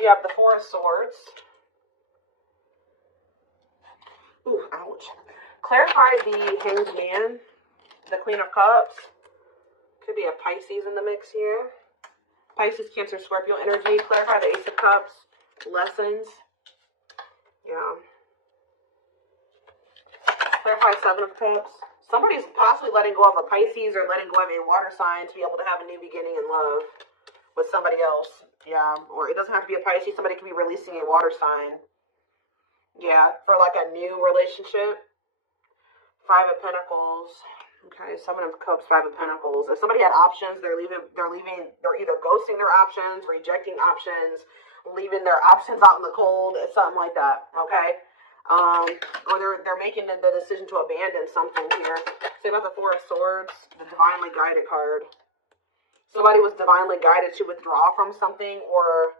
You have the Four of Swords. Ooh, ouch. Clarify the Hanged Man, the Queen of Cups. Could be a Pisces in the mix here. Pisces, Cancer, Scorpio energy. Clarify the Ace of Cups. Lessons. Yeah. Clarify Seven of Cups. Somebody's possibly letting go of a Pisces or letting go of a water sign to be able to have a new beginning in love with somebody else. Yeah. Or it doesn't have to be a Pisces. Somebody could be releasing a water sign. Yeah. For like a new relationship. Five of Pentacles. Okay, Seven of Cups, Five of Pentacles. If somebody had options, they're either ghosting their options, rejecting options, leaving their options out in the cold, something like that. Okay, or they're making the decision to abandon something here. Say about the Four of Swords, the divinely guided card. Somebody was divinely guided to withdraw from something, or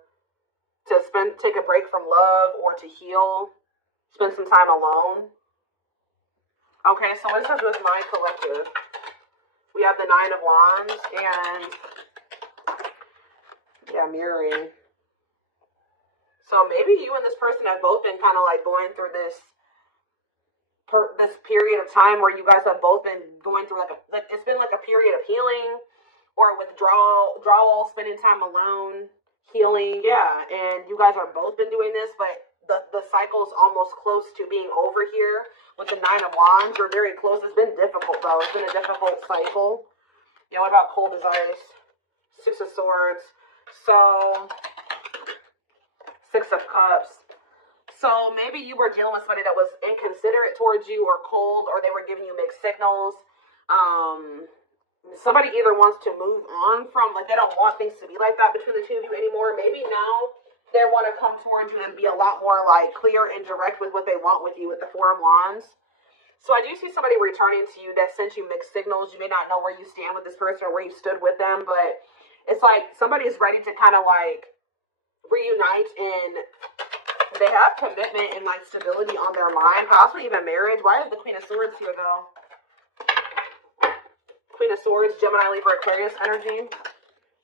to take a break from love, or to heal, spend some time alone. Okay, so what is with my collective? We have the Nine of Wands and, yeah, mirroring. So maybe you and this person have both been kind of like going through this period of time where you guys have both been going through like it's been like a period of healing or withdrawal, spending time alone, healing. Yeah, and you guys are both been doing this, but the cycle's almost close to being over here. With the Nine of Wands, we're very close. It's been difficult, though. It's been a difficult cycle. Yeah, what about cold as ice? Six of Swords. So, Six of Cups. So, maybe you were dealing with somebody that was inconsiderate towards you or cold, or they were giving you mixed signals. Somebody either wants to move on from, like, they don't want things to be like that between the two of you anymore. Maybe now they want to come towards you and be a lot more like clear and direct with what they want with you with the Four of Wands. So I do see somebody returning to you that sent you mixed signals. You may not know where you stand with this person or where you stood with them, but it's like somebody is ready to kind of like reunite, and they have commitment and like stability on their mind, possibly even marriage. Why is the Queen of Swords here though? Queen of Swords, Gemini, Libra, Aquarius energy.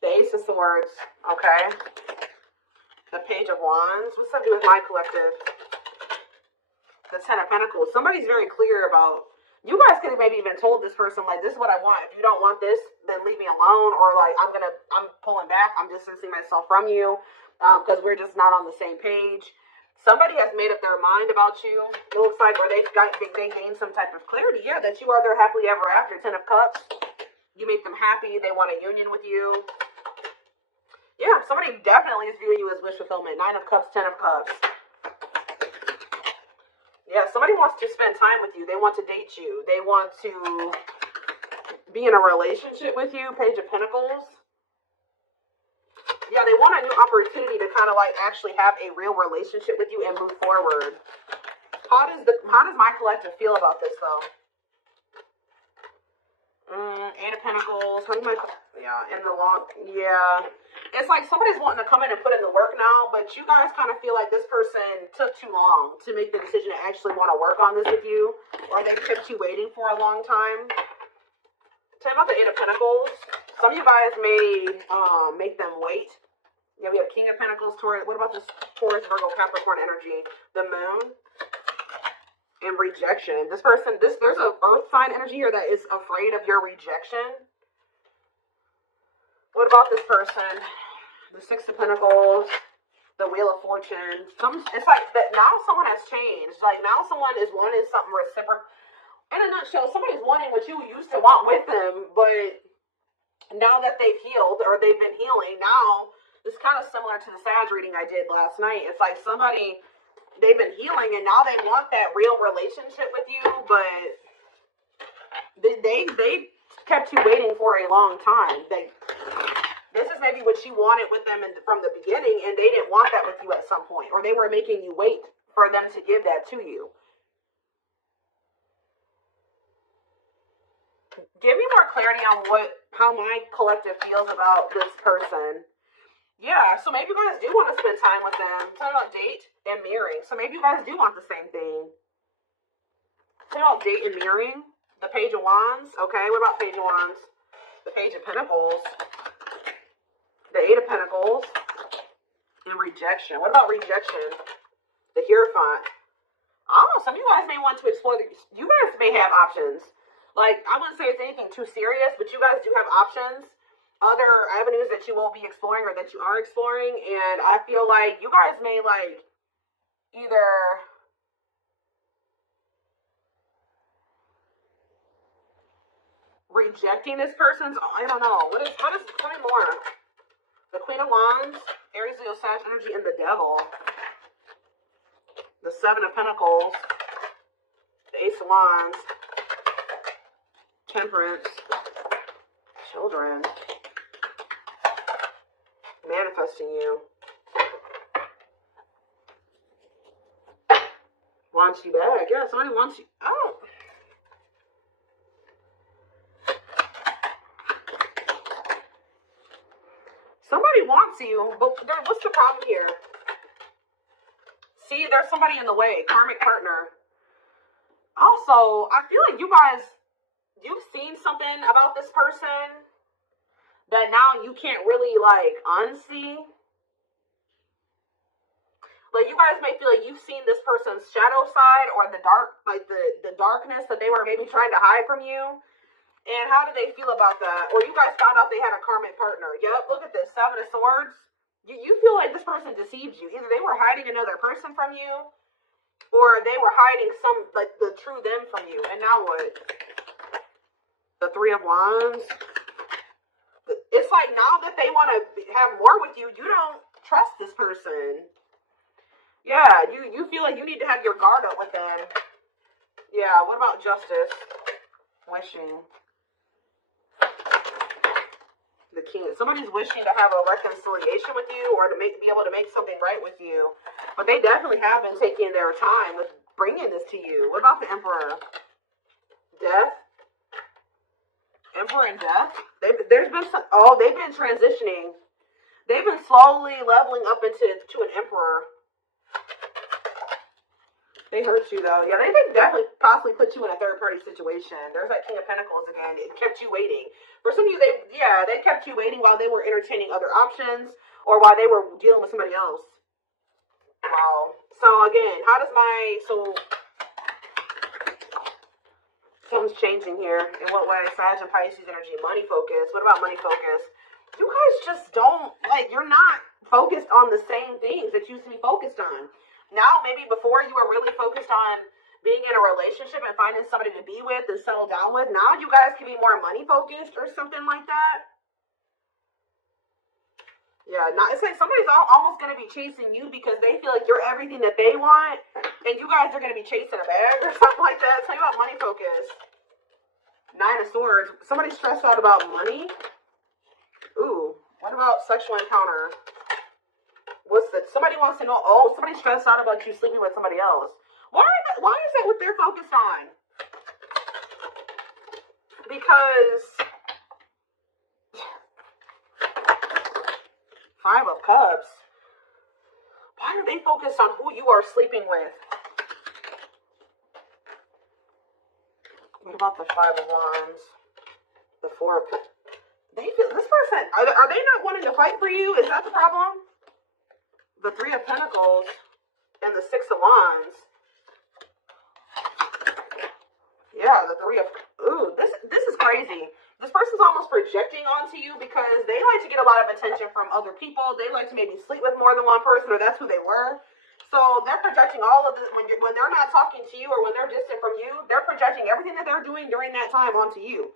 The Ace of Swords, okay. The Page of Wands. What's that do with my collective? The Ten of Pentacles. Somebody's very clear about. You guys could have maybe even told this person, like, this is what I want. If you don't want this, then leave me alone. Or like, I'm pulling back. I'm distancing myself from you because we're just not on the same page. Somebody has made up their mind about you. It looks like, or they gained some type of clarity. Yeah, that you are their happily ever after. Ten of Cups. You make them happy. They want a union with you. Yeah, somebody definitely is viewing you as wish fulfillment. Nine of Cups, Ten of Cups. Yeah, somebody wants to spend time with you. They want to date you. They want to be in a relationship with you. Page of Pentacles. Yeah, they want a new opportunity to kind of like actually have a real relationship with you and move forward. How does my collective feel about this though? Eight of Pentacles. It's like somebody's wanting to come in and put in the work now, but you guys kind of feel like this person took too long to make the decision to actually want to work on this with you, or they kept you waiting for a long time. Tell me about the Eight of Pentacles. Some of you guys may make them wait. Yeah, we have King of Pentacles, Taurus. What about this Taurus, Virgo, Capricorn energy? The Moon. And rejection. This person, there's a earth sign energy here that is afraid of your rejection. What about this person? The Six of Pentacles, the Wheel of Fortune. It's like that now someone has changed. Like now someone is wanting something reciprocal. In a nutshell, somebody's wanting what you used to want with them, but now that they've healed or they've been healing, now it's kind of similar to the Sag reading I did last night. It's like somebody, they've been healing and now they want that real relationship with you, but they kept you waiting for a long time. This is maybe what you wanted with them from the beginning, and they didn't want that with you at some point, or they were making you wait for them to give that to you. Give me more clarity on how my collective feels about this person. Yeah, so maybe you guys do want to spend time with them. Talking about date and mirroring. So maybe you guys do want the same thing. Talking about date and mirroring. The Page of Wands. Okay, what about Page of Wands? The Page of Pentacles. The Eight of Pentacles. And rejection. What about rejection? The Hierophant. I don't know. Some of you guys may want to explore. You guys may have options. Like, I wouldn't say it's anything too serious, but you guys do have options. Other avenues that you will be exploring or that you are exploring. And I feel like you guys may, like, either rejecting this person's, I don't know. What is, tell me more. The Queen of Wands, Aries, Leo, Sag energy, and the Devil. The Seven of Pentacles, the Ace of Wands, Temperance, Children, manifesting you. Wants you back. Yeah, somebody wants you. Oh. Somebody wants you, but what's the problem here? See, there's somebody in the way. Karmic partner. Also, I feel like you guys, you've seen something about this person that now you can't really, like, unsee. Like, you guys may feel like you've seen this person's shadow side or the dark, like the darkness that they were maybe trying to hide from you. And how do they feel about that? Or you guys found out they had a karmic partner. Yep, look at this. Seven of Swords. You feel like this person deceived you. Either they were hiding another person from you, or they were hiding some, like, the true them from you. And now what? The Three of Wands. It's like now that they want to have more with you, you don't trust this person. Yeah, you feel like you need to have your guard up with them. Yeah, what about Justice? Wishing. The King. Somebody's wishing to have a reconciliation with you or to be able to make something right with you. But they definitely have been taking their time with bringing this to you. What about the Emperor? Death? Emperor and Death? They've been transitioning. They've been slowly leveling up to an Emperor. They hurt you, though. Yeah, they could definitely possibly put you in a third-party situation. There's that King of Pentacles again. It kept you waiting. For some of you, they kept you waiting while they were entertaining other options or while they were dealing with somebody else. Wow. So, again, something's changing here. In what way? Sag and Pisces energy. Money focus. What about money focus? You guys just don't, like, you're not focused on the same things that you used to be focused on. Now, maybe before you were really focused on being in a relationship and finding somebody to be with and settle down with. Now you guys can be more money focused or something like that. Yeah, it's like somebody's almost going to be chasing you because they feel like you're everything that they want. And you guys are going to be chasing a bag or something like that. Tell you about money focus. Nine of Swords. Somebody's stressed out about money. Ooh, what about sexual encounter? Somebody wants to know, somebody's stressed out about you sleeping with somebody else. Why is that what they're focused on? Because Five of Cups. Why are they focused on who you are sleeping with? What about the Five of Wands? The Four of Cups. This person, are they not wanting to fight for you? Is that the problem? The Three of Pentacles and the Six of Wands. Yeah, the Three of... Ooh, this is crazy. This person's almost projecting onto you because they like to get a lot of attention from other people. They like to maybe sleep with more than one person, or that's who they were. So they're projecting all of this when they're not talking to you or when they're distant from you. They're projecting everything that they're doing during that time onto you.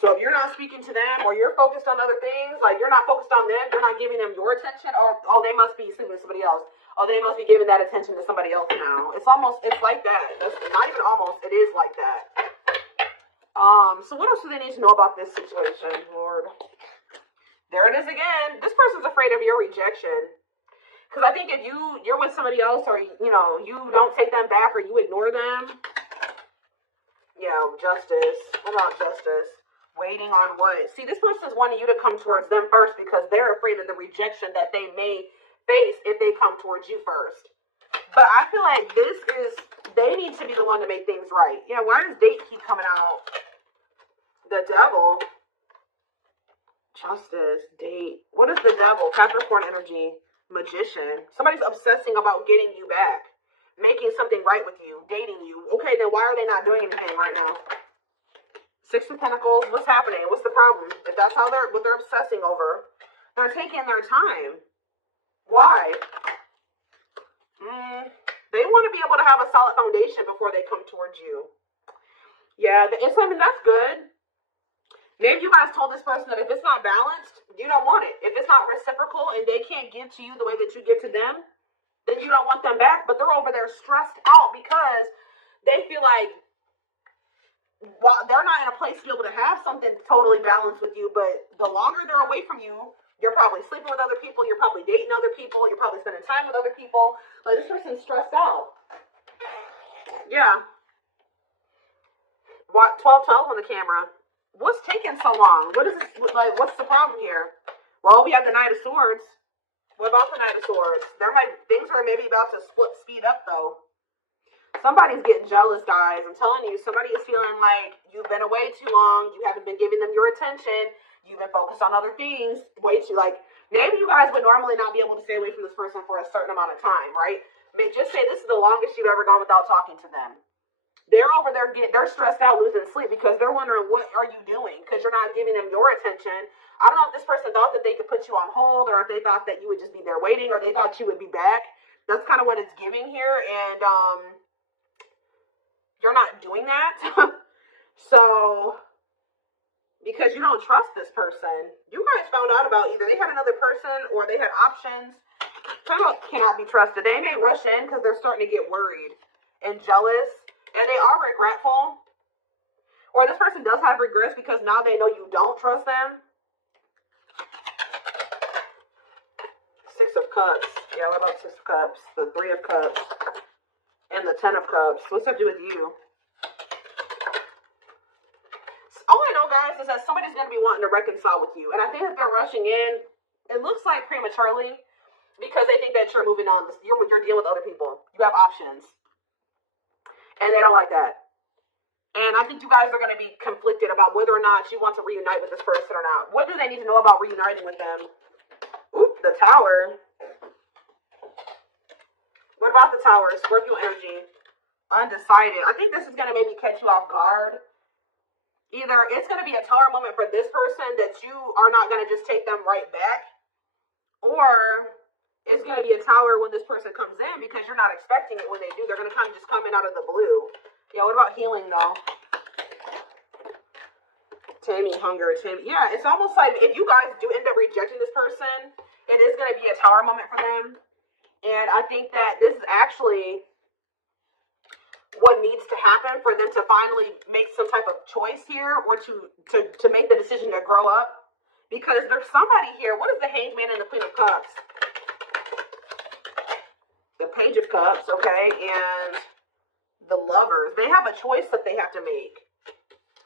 So if you're not speaking to them or you're focused on other things, like you're not focused on them, you're not giving them your attention, or, they must be sleeping with somebody else. Oh, they must be giving that attention to somebody else now. It's like that. It's not even almost, it is like that. So what else do they need to know about this situation, Lord? There it is again. This person's afraid of your rejection. Because I think if you're with somebody else or, you don't take them back or you ignore them. Yeah, Justice. What about Justice? Waiting on what? See, this person's wanting you to come towards them first because they're afraid of the rejection that they may face if they come towards you first. But I feel like they need to be the one to make things right. Yeah, why does date keep coming out? The Devil. Justice, date. What is the Devil? Capricorn energy. Magician. Somebody's obsessing about getting you back, making something right with you, dating you. Okay, then why are they not doing anything right now? Six of Pentacles. What's happening? What's the problem? If that's how what they're obsessing over, they're taking their time. Why? They want to be able to have a solid foundation before they come towards you. Yeah, it's something that's good. Maybe you guys told this person that if it's not balanced, you don't want it. If it's not reciprocal and they can't give to you the way that you give to them, then you don't want them back. But they're over there stressed out because they feel like, well, they're not in a place to be able to have something totally balanced with you. But the longer they're away from you, you're probably sleeping with other people. You're probably dating other people. You're probably spending time with other people. Like, this person's stressed out. Yeah. What? 12 on the camera. What's taking so long? What is this, like, what's the problem here? Well, we have the Knight of Swords. What about the Knight of Swords? Things are maybe about to speed up, though. Somebody's getting jealous, guys. I'm telling you, somebody is feeling like you've been away too long. You haven't been giving them your attention. You've been focused on other things. Maybe you guys would normally not be able to stay away from this person for a certain amount of time, right? Just say this is the longest you've ever gone without talking to them. They're over there they're stressed out, losing sleep because they're wondering, what are you doing? Because you're not giving them your attention. I don't know if this person thought that they could put you on hold, or if they thought that you would just be there waiting, or they thought you would be back. That's kind of what it's giving here, and you're not doing that. So, because you don't trust this person, you guys found out about either they had another person or they had options. People cannot be trusted. They may rush in because they're starting to get worried and jealous. And they are regretful. Or this person does have regrets because now they know you don't trust them. Six of Cups. Yeah, what about Six of Cups? The Three of Cups. And the 10 of Cups. What's that to do with you? All I know, guys, is that somebody's going to be wanting to reconcile with you. And I think that they're rushing in. It looks like prematurely. Because they think that you're moving on. You're dealing with other people. You have options. And they don't like that. And I think you guys are going to be conflicted about whether or not you want to reunite with this person or not. What do they need to know about reuniting with them? Oop, the Tower. What about the Tower? Scorpio energy. Undecided. I think this is going to maybe catch you off guard. Either it's going to be a Tower moment for this person that you are not going to just take them right back. Or it's going to be a Tower when this person comes in because you're not expecting it when they do. They're going to kind of just come in out of the blue. Yeah, what about healing, though? Taming hunger. Yeah, it's almost like if you guys do end up rejecting this person, it is going to be a Tower moment for them. And I think that this is actually what needs to happen for them to finally make some type of choice here, or to make the decision to grow up. Because there's somebody here. What is the Hanged Man and the Queen of Cups? The Page of Cups, okay, and the Lovers. They have a choice that they have to make.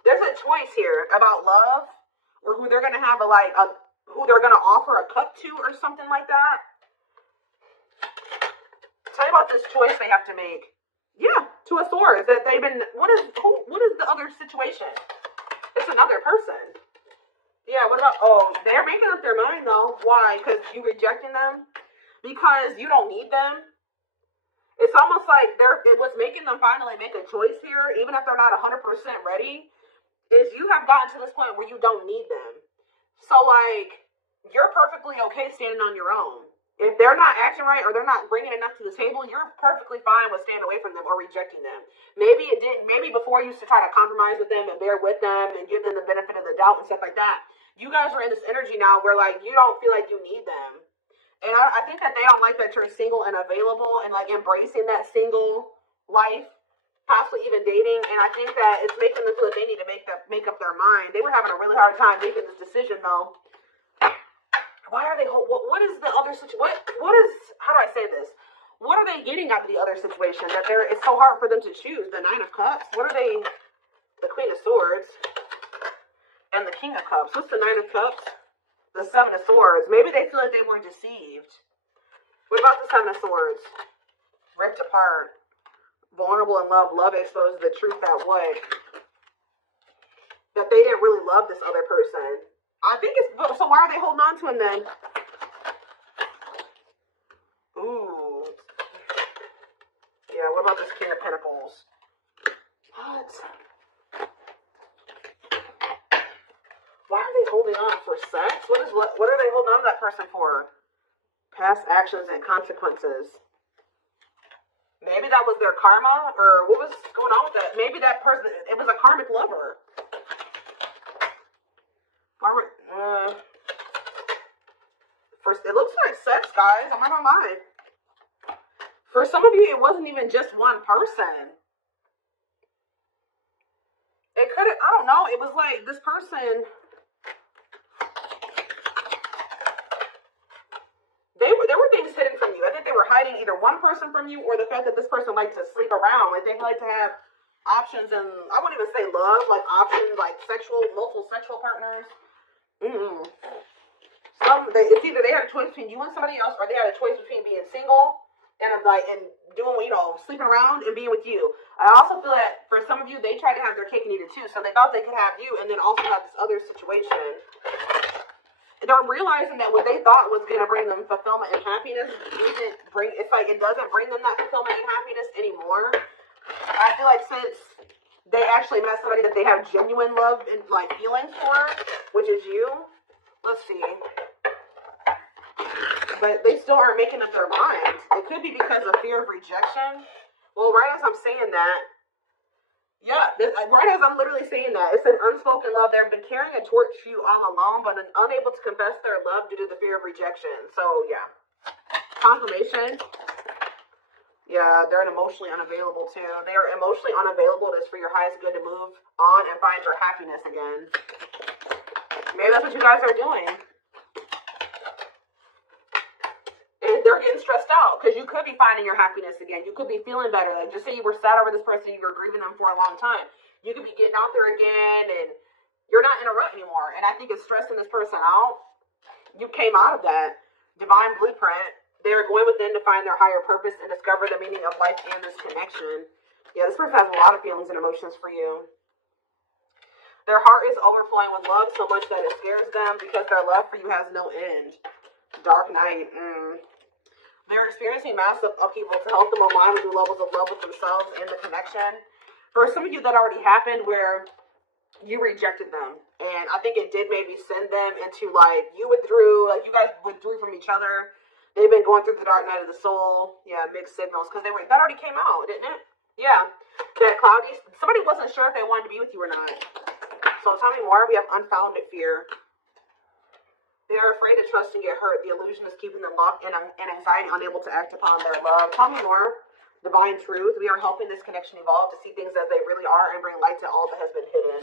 There's a choice here about love, or who they're gonna have who they're gonna offer a cup to, or something like that. Tell you about this choice they have to make. Yeah, Two of Swords. That they've been. What is the other situation? It's another person. Yeah. What about? Oh, they're making up their mind though. Why? Because you rejecting them. Because you don't need them. It's almost like what's making them finally make a choice here, even if they're not 100% ready, is you have gotten to this point where you don't need them. So, like, you're perfectly okay standing on your own. If they're not acting right or they're not bringing enough to the table, you're perfectly fine with staying away from them or rejecting them. Maybe before you used to try to compromise with them and bear with them and give them the benefit of the doubt and stuff like that. You guys are in this energy now where, like, you don't feel like you need them. And I think that they don't like that you're single and available and, like, embracing that single life, possibly even dating. And I think that it's making them feel like they need to make up their mind. They were having a really hard time making this decision, though. Why are they? What is the other situation? What is? How do I say this? What are they getting out of the other situation? That it's so hard for them to choose. The Nine of Cups. What are they? The Queen of Swords and the King of Cups. What's the Nine of Cups? The Seven of Swords. Maybe they feel like they were deceived. What about the Seven of Swords? Ripped apart. Vulnerable in love. Love exposes the truth that what? That they didn't really love this other person. I think it's... So why are they holding on to him then? Ooh. Yeah, what about this King of Pentacles? What? Why are they holding on for sex? What are they holding on to that person for? Past actions and consequences. Maybe that was their karma, or what was going on with that? Maybe that person, it was a karmic lover. First, it looks like sex, guys. I'm not gonna lie. For some of you, it wasn't even just one person. It could have, I don't know. It was like this person, there were things hidden from you. I think they were hiding either one person from you or the fact that this person liked to sleep around. Like they like to have options, and I wouldn't even say love, like options, like multiple sexual partners. It's either they had a choice between you and somebody else, or they had a choice between being single and doing, sleeping around and being with you. I also feel that for some of you, they tried to have their cake and eat it too. So they thought they could have you and then also have this other situation. They're realizing that what they thought was going to bring them fulfillment and happiness it doesn't bring them that fulfillment and happiness anymore. I feel like since they actually met somebody that they have genuine love and like feelings for, which is you. Let's see. But they still aren't making up their minds. It could be because of fear of rejection. Well, right as I'm saying that, right as I'm literally saying that, it's an unspoken love. They've been carrying a torch for you all alone, but unable to confess their love due to the fear of rejection. So, yeah. Confirmation. Yeah, they're emotionally unavailable, too. They are emotionally unavailable. It's for your highest good to move on and find your happiness again. Maybe that's what you guys are doing. And they're getting stressed out because you could be finding your happiness again. You could be feeling better. Like, just say you were sad over this person, you were grieving them for a long time. You could be getting out there again, and you're not in a rut anymore. And I think it's stressing this person out. You came out of that divine blueprint. They're going within to find their higher purpose and discover the meaning of life and this connection. Yeah, this person has a lot of feelings and emotions for you. Their heart is overflowing with love so much that it scares them because their love for you has no end. Dark night. They're experiencing massive upheaval to help them align with new levels of love with themselves and the connection. For some of you, that already happened where you rejected them. And I think it did maybe send them into you withdrew, you guys withdrew from each other. They've been going through the dark night of the soul. Yeah, mixed signals. Because that already came out, didn't it? Yeah. That cloudy, somebody wasn't sure if they wanted to be with you or not. So tell me more. We have unfounded fear. They are afraid to trust and get hurt. The illusion is keeping them locked in anxiety, unable to act upon their love. Tell me more. Divine truth. We are helping this connection evolve to see things as they really are and bring light to all that has been hidden.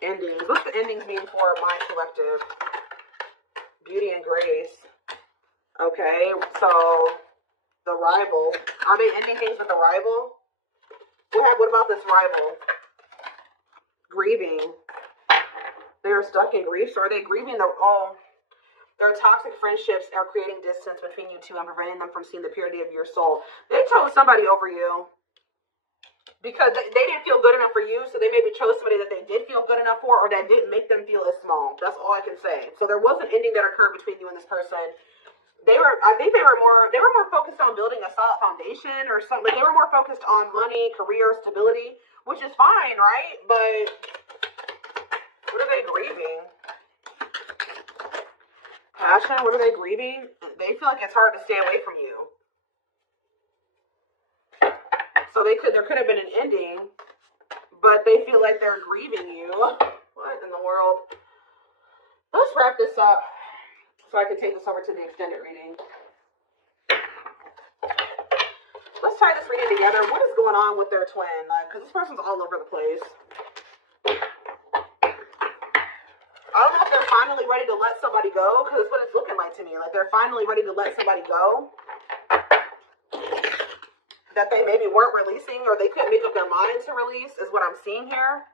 Endings. What's the endings mean for my collective? Beauty and grace. Okay, so the rival. Are they ending things with the rival? What about this rival? Grieving. They are stuck in grief, so are they grieving their toxic friendships are creating distance between you two and preventing them from seeing the purity of your soul. They chose somebody over you because they didn't feel good enough for you, so they maybe chose somebody that they did feel good enough for or that didn't make them feel as small. That's all I can say. So there was an ending that occurred between you and this person. I think they were more focused on building a solid foundation or something. They were more focused on money, career, stability, which is fine, right? But what are they grieving? Passion, what are they grieving? They feel like it's hard to stay away from you. So there could have been an ending, but they feel like they're grieving you. What in the world? Let's wrap this up so I can take this over to the extended reading. Let's tie this reading together. What is going on with their twin? Because this person's all over the place. I don't know if they're finally ready to let somebody go, because it's what it's looking like to me. Like they're finally ready to let somebody go that they maybe weren't releasing or they couldn't make up their mind to release is what I'm seeing here.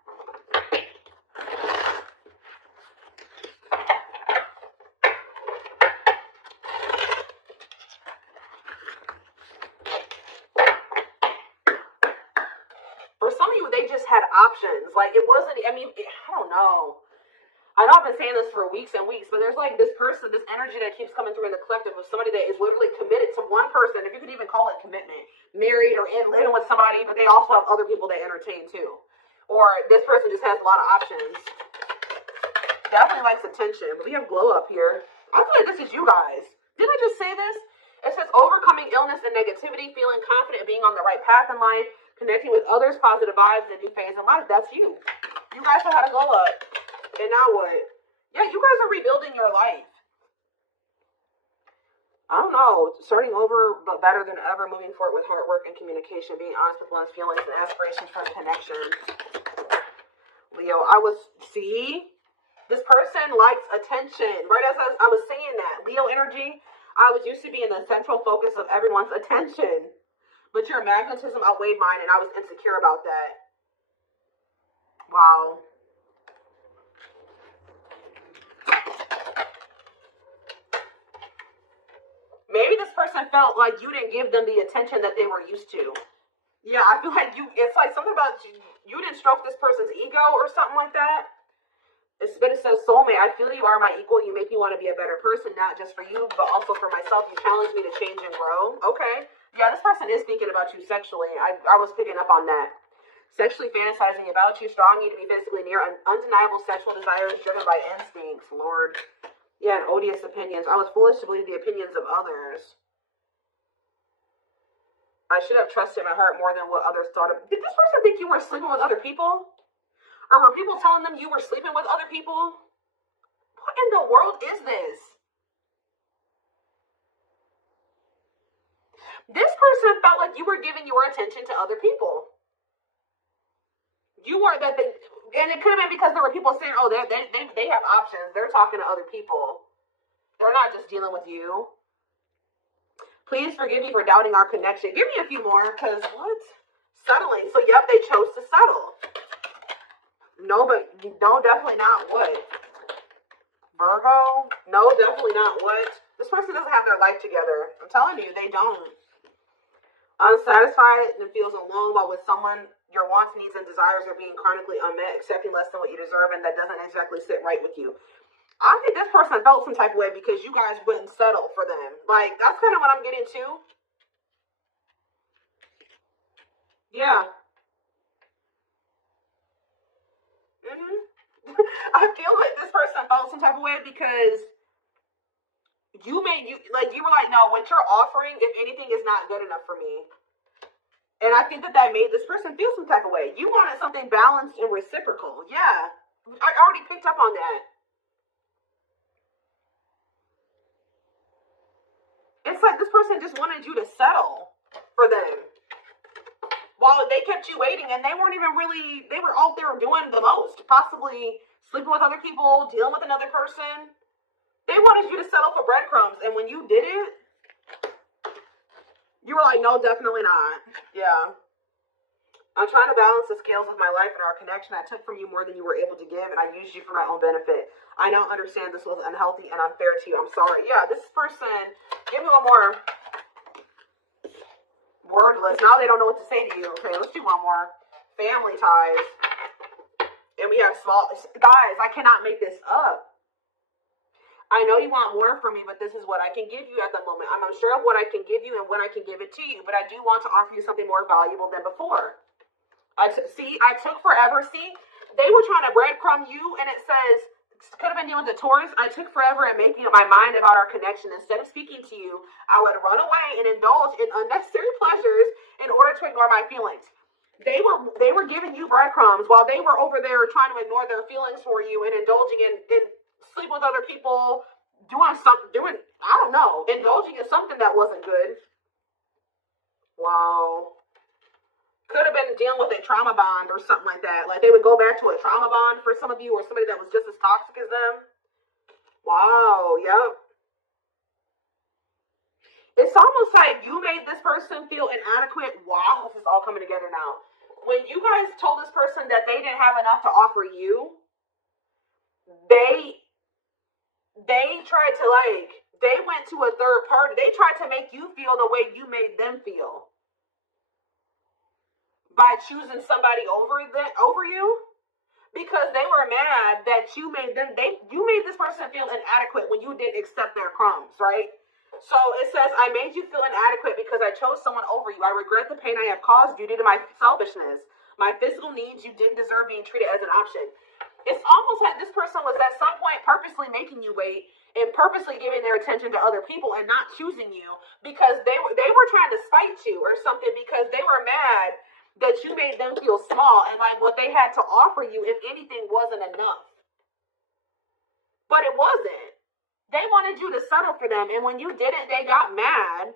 For some of you, they just had options. Like it wasn't, I don't know. I know I've been saying this for weeks and weeks, but there's like this person, this energy that keeps coming through in the collective of somebody that is literally committed to one person, if you could even call it commitment, married or in living with somebody, but they also have other people they entertain too. Or this person just has a lot of options. Definitely likes attention, but we have glow up here. I feel like this is you guys. Didn't I just say this? It says overcoming illness and negativity, feeling confident, being on the right path in life, connecting with others, positive vibes, and new phase in life. That's you. You guys know how to glow up. And now what? Yeah, you guys are rebuilding your life. I don't know. Starting over, but better than ever, moving forward with hard work and communication, being honest with one's feelings and aspirations for connection. Leo, see? This person likes attention. Right as I was saying that. Leo energy, I was used to be in the central focus of everyone's attention. But your magnetism outweighed mine, and I was insecure about that. Wow. Maybe this person felt like you didn't give them the attention that they were used to. Yeah, I feel like it's like something about you didn't stroke this person's ego or something like that. It says soulmate. I feel you are my equal. You make me want to be a better person, not just for you, but also for myself. You challenge me to change and grow. Okay. Yeah, this person is thinking about you sexually. I was picking up on that. Sexually fantasizing about you, strong need to be physically near, undeniable sexual desires driven by instincts. Lord. Yeah, and odious opinions. I was foolish to believe the opinions of others. I should have trusted my heart more than what others thought of. Did this person think you were sleeping with other people? Or were people telling them you were sleeping with other people? What in the world is this? This person felt like you were giving your attention to other people. You weren't that thing. And it could have been because there were people saying, oh, they have options. They're talking to other people. They're not just dealing with you. Please forgive me for doubting our connection. Give me a few more, because what? Settling. So, yep, they chose to settle. No, but no, definitely not what? Virgo? No, definitely not what? This person doesn't have their life together. I'm telling you, they don't. Unsatisfied and feels alone while with someone your wants, needs, and desires are being chronically unmet, accepting less than what you deserve, and that doesn't exactly sit right with you. I think this person felt some type of way because you guys wouldn't settle for them. Like, that's kind of what I'm getting to. Yeah. I feel like this person felt some type of way because you were like, no, what you're offering, if anything, is not good enough for me. And I think that made this person feel some type of way. You wanted something balanced and reciprocal. Yeah. I already picked up on that. It's like this person just wanted you to settle for them. While they kept you waiting, and they weren't even really, they were out there doing the most. Possibly sleeping with other people, dealing with another person. They wanted you to settle for breadcrumbs. And when you did it, you were like, no, definitely not. Yeah. I'm trying to balance the scales of my life and our connection. I took from you more than you were able to give, and I used you for my own benefit. I now understand this was unhealthy and unfair to you. I'm sorry. Yeah, this person, give me one more. Wordless. Now they don't know what to say to you. Okay, let's do one more. Family ties. And we have small... Guys, I cannot make this up. I know you want more from me, but this is what I can give you at the moment. I'm unsure of what I can give you and when I can give it to you, but I do want to offer you something more valuable than before. I took forever. See, they were trying to breadcrumb you, and it says, could have been dealing with the Taurus. I took forever at making up my mind about our connection. Instead of speaking to you, I would run away and indulge in unnecessary pleasures in order to ignore my feelings. They were giving you breadcrumbs while they were over there trying to ignore their feelings for you and indulging in sleep with other people, indulging in something that wasn't good. Wow. Could have been dealing with a trauma bond or something like that. Like they would go back to a trauma bond for some of you, or somebody that was just as toxic as them. Wow, yep. It's almost like you made this person feel inadequate. Wow, this is all coming together now. When you guys told this person that they didn't have enough to offer you, they tried to they went to a third party. They tried to make you feel the way you made them feel by choosing somebody over you, because they were mad that you made this person feel inadequate when you didn't accept their crumbs, right? So it says, I made you feel inadequate because I chose someone over you. I regret the pain I have caused you due to my selfishness. My physical needs, you didn't deserve being treated as an option. It's almost like this person was at some point purposely making you wait and purposely giving their attention to other people and not choosing you because they were trying to spite you or something, because they were mad that you made them feel small and like what they had to offer you, if anything, wasn't enough. But it wasn't. They wanted you to settle for them, and when you didn't, they got mad.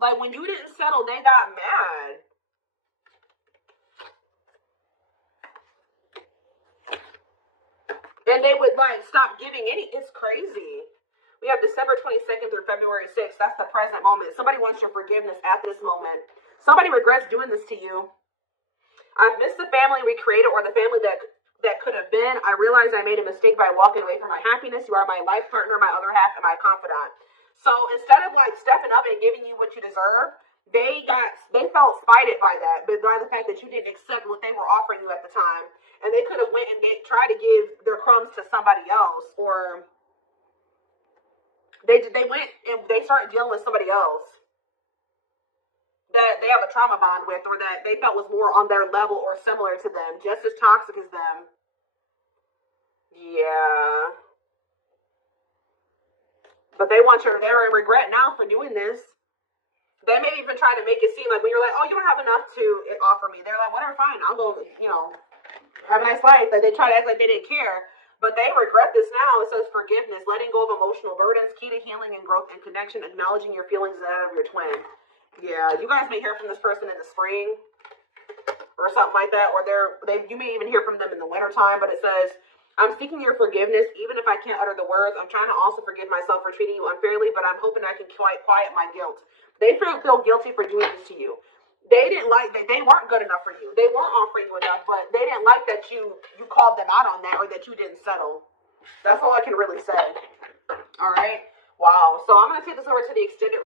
Like, when you didn't settle, they got mad. And they would, like, stop giving any. It's crazy. We have December 22nd through February 6th. That's the present moment. Somebody wants your forgiveness at this moment. Somebody regrets doing this to you. I've missed the family we created or the family that could have been. I realized I made a mistake by walking away from my happiness. You are my life partner, my other half, and my confidant. So instead of like stepping up and giving you what you deserve, they felt spited by that, but by the fact that you didn't accept what they were offering you at the time, and they could have went and tried to give their crumbs to somebody else, or they went and they started dealing with somebody else that they have a trauma bond with, or that they felt was more on their level or similar to them, just as toxic as them. Yeah. But they're in regret now for doing this. They may even try to make it seem like when you're like, oh, you don't have enough to offer me. They're like, whatever, fine, I'll go, have a nice life. Like, they try to act like they didn't care. But they regret this now. It says forgiveness, letting go of emotional burdens, key to healing and growth and connection, acknowledging your feelings and that of your twin. Yeah, you guys may hear from this person in the spring or something like that, or you may even hear from them in the wintertime, but it says, I'm seeking your forgiveness, even if I can't utter the words. I'm trying to also forgive myself for treating you unfairly, but I'm hoping I can quiet my guilt. They feel guilty for doing this to you. They didn't like that. They weren't good enough for you. They weren't offering you enough, but they didn't like that you called them out on that, or that you didn't settle. That's all I can really say. All right. Wow. So I'm going to take this over to the extended